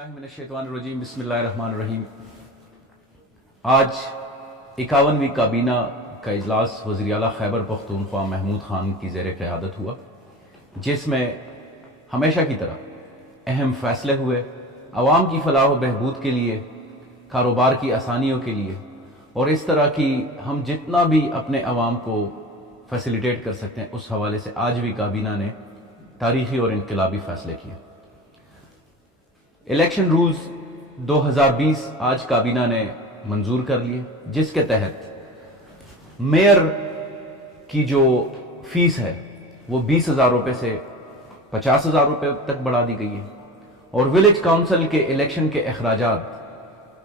باللہ من الشیطان الرجیم بسم اللہ الرحمن الرحیم۔ آج 51ویں کابینہ کا اجلاس وزیر اعلیٰ خیبر پختونخوا محمود خان کی زیر قیادت ہوا، جس میں ہمیشہ کی طرح اہم فیصلے ہوئے عوام کی فلاح و بہبود کے لیے، کاروبار کی آسانیوں کے لیے، اور اس طرح کی ہم جتنا بھی اپنے عوام کو فیسیلیٹیٹ کر سکتے ہیں اس حوالے سے آج بھی کابینہ نے تاریخی اور انقلابی فیصلے کیے۔ الیکشن رولز 2020 آج کابینہ نے منظور کر لیے، جس کے تحت میئر کی جو فیس ہے وہ 20,000 روپے سے 50,000 روپے تک بڑھا دی گئی ہے، اور ولیج کاؤنسل کے الیکشن کے اخراجات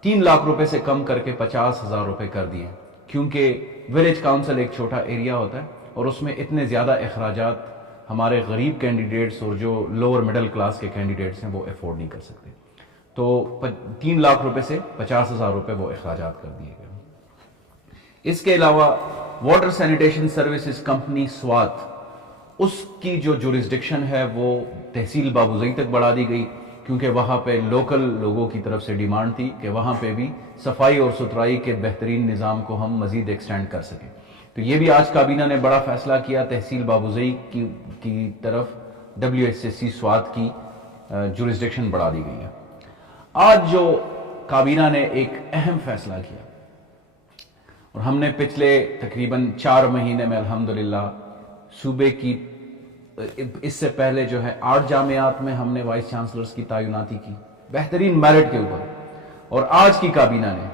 3 لاکھ روپے سے کم کر کے 50,000 روپے کر دیے، کیونکہ ولیج کاؤنسل ایک چھوٹا ایریا ہوتا ہے اور اس میں اتنے زیادہ اخراجات ہمارے غریب کینڈیڈیٹس اور جو لوور مڈل کلاس کے کینڈیڈیٹس ہیں وہ افورڈ نہیں کر سکتے، تو 3 لاکھ روپے سے 50,000 روپے وہ اخراجات کر دیے گئے۔ اس کے علاوہ water sanitation services company Swat, اس کی جو جورسڈکشن ہے وہ تحصیل بابوزئی تک بڑھا دی گئی، کیونکہ وہاں پہ لوکل لوگوں کی طرف سے ڈیمانڈ تھی کہ وہاں پہ بھی صفائی اور ستھرائی کے بہترین نظام کو ہم مزید ایکسٹینڈ کر سکیں۔ تو یہ بھی آج کابینہ نے بڑا فیصلہ کیا، تحصیل بابوزئی کی طرف WSSC سوات کی جورسڈکشن بڑھا دی گئی ہے۔ آج جو کابینہ نے ایک اہم فیصلہ کیا، اور ہم نے پچھلے تقریباً 4 مہینے میں الحمدللہ صوبے کی اس سے پہلے جو ہے 8 جامعات میں ہم نے وائس چانسلرز کی تعیناتی کی بہترین میرٹ کے اوپر، اور آج کی کابینہ نے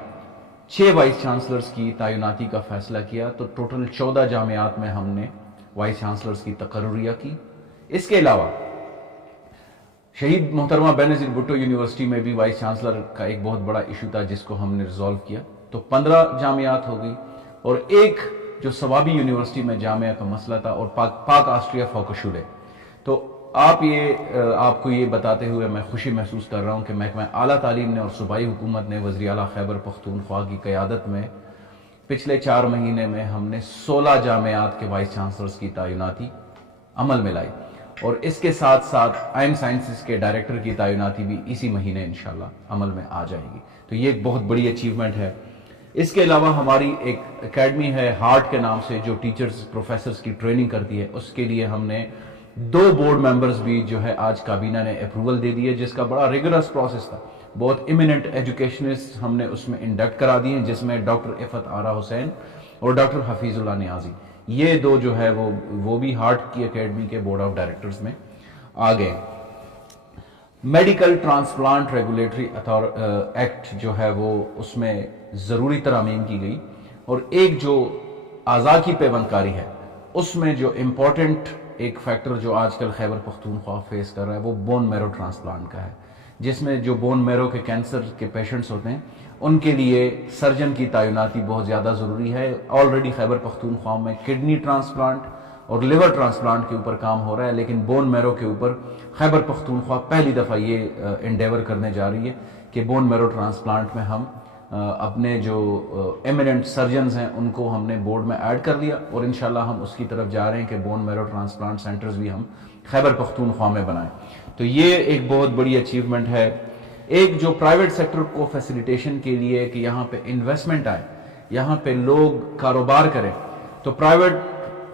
6 وائس چانسلرز کی تعیناتی کا فیصلہ کیا، تو ٹوٹل 14 جامعات میں ہم نے وائس چانسلرز کی تقرریہ کی۔ اس کے علاوہ شہید محترمہ بینظیر بھٹو یونیورسٹی میں بھی وائس چانسلر کا ایک بہت بڑا ایشو تھا جس کو ہم نے ریزالو کیا، تو 15 جامعات ہو گئی، اور ایک جو ثوابی یونیورسٹی میں جامعہ کا مسئلہ تھا، اور پاک آسٹریا فوکشولے۔ تو آپ کو یہ بتاتے ہوئے میں خوشی محسوس کر رہا ہوں کہ محکمہ اعلیٰ تعلیم نے اور صوبائی حکومت نے وزیر اعلیٰ خیبر پختونخوا کی قیادت میں پچھلے 4 مہینے میں ہم نے 16 جامعات کے وائس چانسلرز کی تعیناتی عمل میں لائی، اور اس کے ساتھ ساتھ آئین سائنسز کے ڈائریکٹر کی تعیناتی بھی اسی مہینے انشاءاللہ عمل میں آ جائے گی، تو یہ ایک بہت بڑی اچیومنٹ ہے۔ اس کے علاوہ ہماری ایک اکیڈمی ہے ہارٹ کے نام سے جو ٹیچرز پروفیسرز کی ٹریننگ کرتی ہے، اس کے لیے ہم نے 2 بورڈ ممبرز بھی جو ہے آج کابینہ نے اپروول دے دی ہے، جس کا بڑا ریگولرس پروسیس تھا۔ بہت ایمیننٹ ایجوکیشنسٹ ہم نے اس میں انڈکٹ کرا دیے ہیں، جس میں ڈاکٹر عفت آرا حسین اور ڈاکٹر حفیظ اللہ نیازی، یہ 2 جو ہے وہ بھی ہارٹ کی اکیڈمی کے بورڈ آف ڈائریکٹرز میں آ گئے۔ میڈیکل ٹرانسپلانٹ ریگولیٹری ایکٹ جو ہے وہ اس میں ضروری ترامیم کی گئی، اور ایک جو اعضاء کی پیوند کاری ہے اس میں جو امپورٹنٹ ایک فیکٹر جو آج کل خیبر پختونخوا فیس کر رہا ہے وہ بون میرو ٹرانسپلانٹ کا ہے، جس میں جو بون میرو کے کینسر کے پیشنٹس ہوتے ہیں ان کے لیے سرجن کی تعیناتی بہت زیادہ ضروری ہے۔ آلریڈی خیبر پختونخوا میں کڈنی ٹرانسپلانٹ اور لیور ٹرانسپلانٹ کے اوپر کام ہو رہا ہے، لیکن بون میرو کے اوپر خیبر پختونخوا پہلی دفعہ یہ انڈیور کرنے جا رہی ہے کہ بون میرو ٹرانسپلانٹ میں ہم اپنے جو ایمیننٹ سرجنز ہیں ان کو ہم نے بورڈ میں ایڈ کر لیا، اور انشاءاللہ ہم اس کی طرف جا رہے ہیں کہ بون میرو ٹرانسپلانٹ سینٹرز بھی ہم خیبر پختونخوا میں بنائیں، تو یہ ایک بہت بڑی اچیومنٹ ہے۔ ایک جو پرائیویٹ سیکٹر کو فیسیلیٹیشن کے لیے کہ یہاں پہ انویسٹمنٹ آئے، یہاں پہ لوگ کاروبار کریں، تو private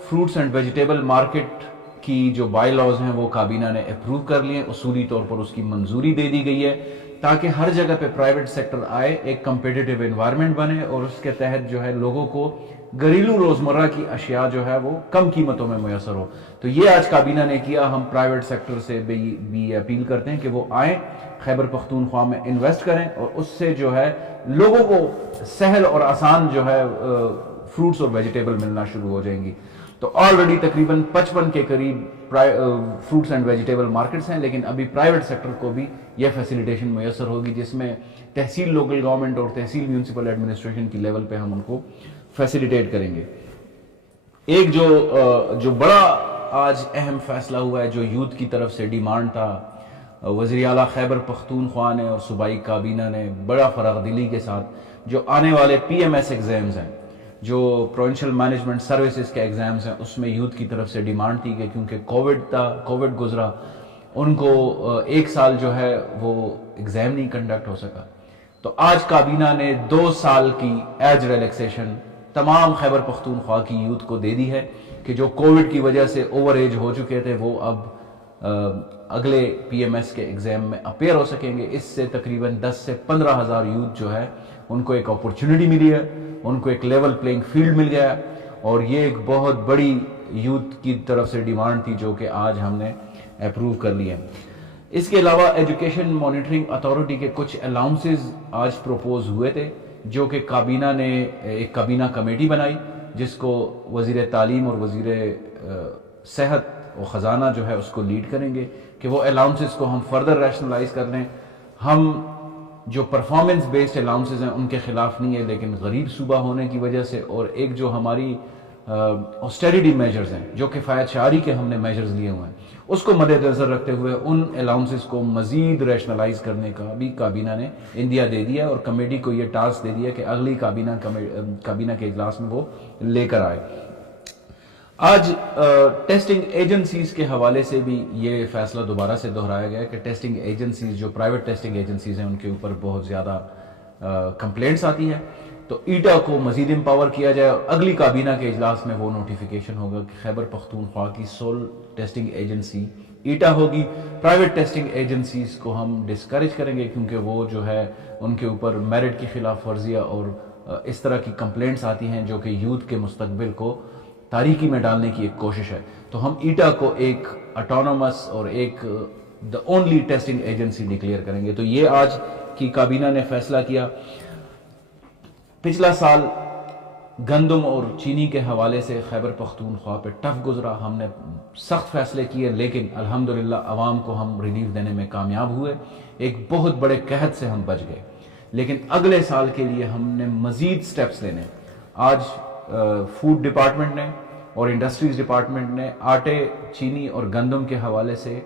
fruits and vegetable market کی جو بائی لاز ہیں وہ کابینہ نے اپروو کر لیے، اصولی طور پر اس کی منظوری دے دی گئی ہے، تاکہ ہر جگہ پہ پرائیویٹ سیکٹر آئے، ایک کمپیٹیٹیو انوائرمنٹ بنے، اور اس کے تحت جو ہے لوگوں کو گھریلو روزمرہ کی اشیاء جو ہے وہ کم قیمتوں میں میسر ہو۔ تو یہ آج کابینہ نے کیا۔ ہم پرائیویٹ سیکٹر سے بھی اپیل کرتے ہیں کہ وہ آئیں، خیبر پختونخوا میں انویسٹ کریں، اور اس سے جو ہے لوگوں کو سہل اور آسان جو ہے فروٹس اور ویجیٹیبل ملنا شروع ہو جائیں گی۔ تو آلریڈی تقریباً 55 کے قریب فروٹس اینڈ ویجیٹیبل مارکیٹس ہیں، لیکن ابھی پرائیویٹ سیکٹر کو بھی یہ فیسیلیٹیشن میسر ہوگی، جس میں تحصیل لوکل گورنمنٹ اور تحصیل میونسپل ایڈمنسٹریشن کی لیول پہ ہم ان کو فیسیلیٹیٹ کریں گے۔ ایک جو بڑا آج اہم فیصلہ ہوا ہے، جو یوتھ کی طرف سے ڈیمانڈ تھا، وزیر اعلیٰ خیبر پختونخوا نے اور صوبائی کابینہ نے بڑا فراغ دلی کے ساتھ جو آنے والے PMS ایگزامز ہیں، جو پروونشل مینجمنٹ سروسز کے ایگزامز ہیں، اس میں یوتھ کی طرف سے ڈیمانڈ تھی کہ کیونکہ کووڈ گزرا، ان کو 1 سال جو ہے وہ ایگزام نہیں کنڈکٹ ہو سکا. تو آج کابینہ نے 2 سال کی ایج ریلیکسیشن تمام خیبر پختونخوا کی یوتھ کو دے دی ہے کہ جو کووڈ کی وجہ سے اوور ایج ہو چکے تھے وہ اب اگلے پی ایم ایس کے ایگزام میں اپیئر ہو سکیں گے. اس سے تقریباً 10 سے 15 ہزار یوتھ جو ہے ان کو ایک اپورچونٹی ملی ہے, ان کو ایک لیول پلینگ فیلڈ مل گیا ہے, اور یہ ایک بہت بڑی یوتھ کی طرف سے ڈیمانڈ تھی جو کہ آج ہم نے اپروو کر لی ہے. اس کے علاوہ ایجوکیشن مانیٹرنگ اتھارٹی کے کچھ الاؤنسز آج پروپوز ہوئے تھے جو کہ کابینہ نے ایک کابینہ کمیٹی بنائی جس کو وزیر تعلیم اور وزیر صحت و خزانہ جو ہے اس کو لیڈ کریں گے کہ وہ الاؤنسز کو ہم فردر ریشنلائز کر لیں. ہم جو پرفارمنس بیسڈ الاؤنسز ہیں ان کے خلاف نہیں ہے, لیکن غریب صوبہ ہونے کی وجہ سے اور ایک جو ہماری آسٹیریٹی میجرز ہیں جو کفایت شعاری کے ہم نے میجرز لیے ہوئے ہیں اس کو مد نظر رکھتے ہوئے ان الاؤنسز کو مزید ریشنلائز کرنے کا بھی کابینہ نے اندیا دے دیا اور کمیٹی کو یہ ٹاسک دے دیا کہ اگلی کابینہ کے اجلاس میں وہ لے کر آئے. آج ٹیسٹنگ ایجنسیز کے حوالے سے بھی یہ فیصلہ دوبارہ سے دہرایا گیا کہ ٹیسٹنگ ایجنسیز جو پرائیویٹ ٹیسٹنگ ایجنسیز ہیں ان کے اوپر بہت زیادہ کمپلینٹس آتی ہیں, تو ایٹا کو مزید امپاور کیا جائے اور اگلی کابینہ کے اجلاس میں وہ نوٹیفیکیشن ہوگا کہ خیبر پختونخوا کی سول ٹیسٹنگ ایجنسی ایٹا ہوگی. پرائیویٹ ٹیسٹنگ ایجنسیز کو ہم ڈسکریج کریں گے کیونکہ وہ جو ہے ان کے اوپر میرٹ کی خلاف ورزیاں اور اس طرح کی کمپلینٹس آتی ہیں جو کہ یوتھ کے مستقبل کو تاریکی میں ڈالنے کی ایک کوشش ہے. تو ہم ایٹا کو ایک اٹونومس اور ایک the only testing agency declare کریں گے. تو یہ آج کی کابینہ نے فیصلہ کیا. پچھلا سال گندم اور چینی کے حوالے سے خیبر پختونخوا پہ ٹف گزرا, ہم نے سخت فیصلے کیے لیکن الحمدللہ عوام کو ہم ریلیف دینے میں کامیاب ہوئے. ایک بہت بڑے قحط سے ہم بچ گئے, لیکن اگلے سال کے لیے ہم نے مزید سٹیپس لینے. آج فوڈ ڈپارٹمنٹ نے اور انڈسٹریز ڈپارٹمنٹ نے آٹے, چینی اور گندم کے حوالے سے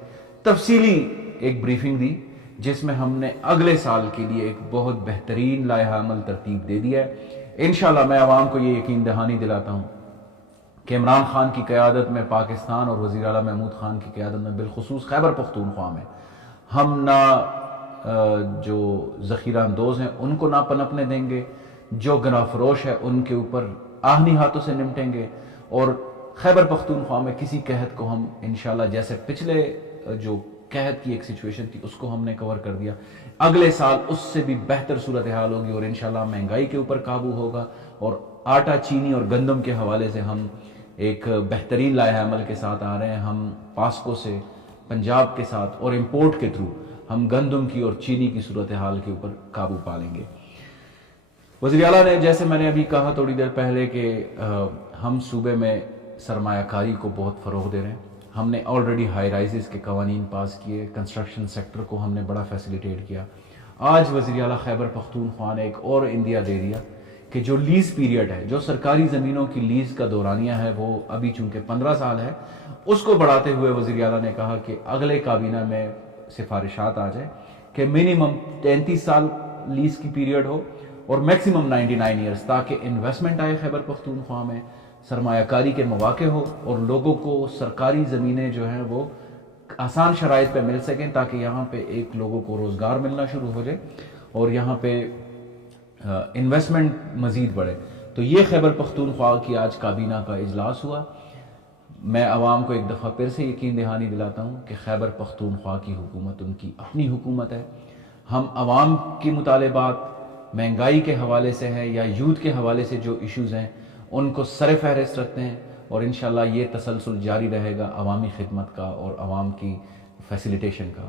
تفصیلی ایک بریفنگ دی جس میں ہم نے اگلے سال کے لیے ایک بہت بہترین لائحہ عمل ترتیب دے دیا ہے. انشاءاللہ میں عوام کو یہ یقین دہانی دلاتا ہوں کہ عمران خان کی قیادت میں پاکستان اور وزیر اعلیٰ محمود خان کی قیادت میں بالخصوص خیبر پختونخوا میں ہم نہ جو ذخیرہ اندوز ہیں ان کو نہ پنپنے دیں گے, جو گناہ فروش ہے ان کے اوپر آہنی ہاتھوں سے نمٹیں گے, اور خیبر پختونخوا میں کسی قحط کو ہم انشاءاللہ جیسے پچھلے جو قحط کی ایک سچویشن تھی اس کو ہم نے کور کر دیا, اگلے سال اس سے بھی بہتر صورتحال ہوگی اور انشاءاللہ مہنگائی کے اوپر قابو ہوگا. اور آٹا, چینی اور گندم کے حوالے سے ہم ایک بہترین لائحہ عمل کے ساتھ آ رہے ہیں. ہم پاسکو سے پنجاب کے ساتھ اور امپورٹ کے تھرو ہم گندم کی اور چینی کی صورتحال کے اوپر قابو پا لیں گے. وزیر اعلیٰ نے جیسے میں نے ابھی کہا تھوڑی دیر پہلے کہ ہم صوبے میں سرمایہ کاری کو بہت فروغ دے رہے ہیں. ہم نے آلریڈی ہائی رائزز کے قوانین پاس کیے, کنسٹرکشن سیکٹر کو ہم نے بڑا فیسیلیٹیٹ کیا. آج وزیر اعلیٰ خیبر پختونخوا نے ایک اور اندیا دے دیا کہ جو لیز پیریڈ ہے, جو سرکاری زمینوں کی لیز کا دورانیہ ہے وہ ابھی چونکہ 15 سال ہے, اس کو بڑھاتے ہوئے وزیر اعلیٰ نے کہا کہ اگلے کابینہ میں سفارشات آ جائے کہ منیمم 33 سال لیز کی پیریڈ ہو اور میکسیمم 99 ایئرز, تاکہ انویسٹمنٹ آئے خیبر پختونخوا میں, سرمایہ کاری کے مواقع ہو اور لوگوں کو سرکاری زمینیں جو ہیں وہ آسان شرائط پہ مل سکیں, تاکہ یہاں پہ ایک لوگوں کو روزگار ملنا شروع ہو جائے اور یہاں پہ انویسٹمنٹ مزید بڑھے. تو یہ خیبر پختونخوا کی آج کابینہ کا اجلاس ہوا. میں عوام کو ایک دفعہ پھر سے یقین دہانی دلاتا ہوں کہ خیبر پختونخوا کی حکومت ان کی اپنی حکومت ہے. ہم عوام کی مطالبات مہنگائی کے حوالے سے ہے یا یوتھ کے حوالے سے جو ایشوز ہیں ان کو سر فہرست رکھتے ہیں, اور انشاءاللہ یہ تسلسل جاری رہے گا عوامی خدمت کا اور عوام کی فیسیلیٹیشن کا.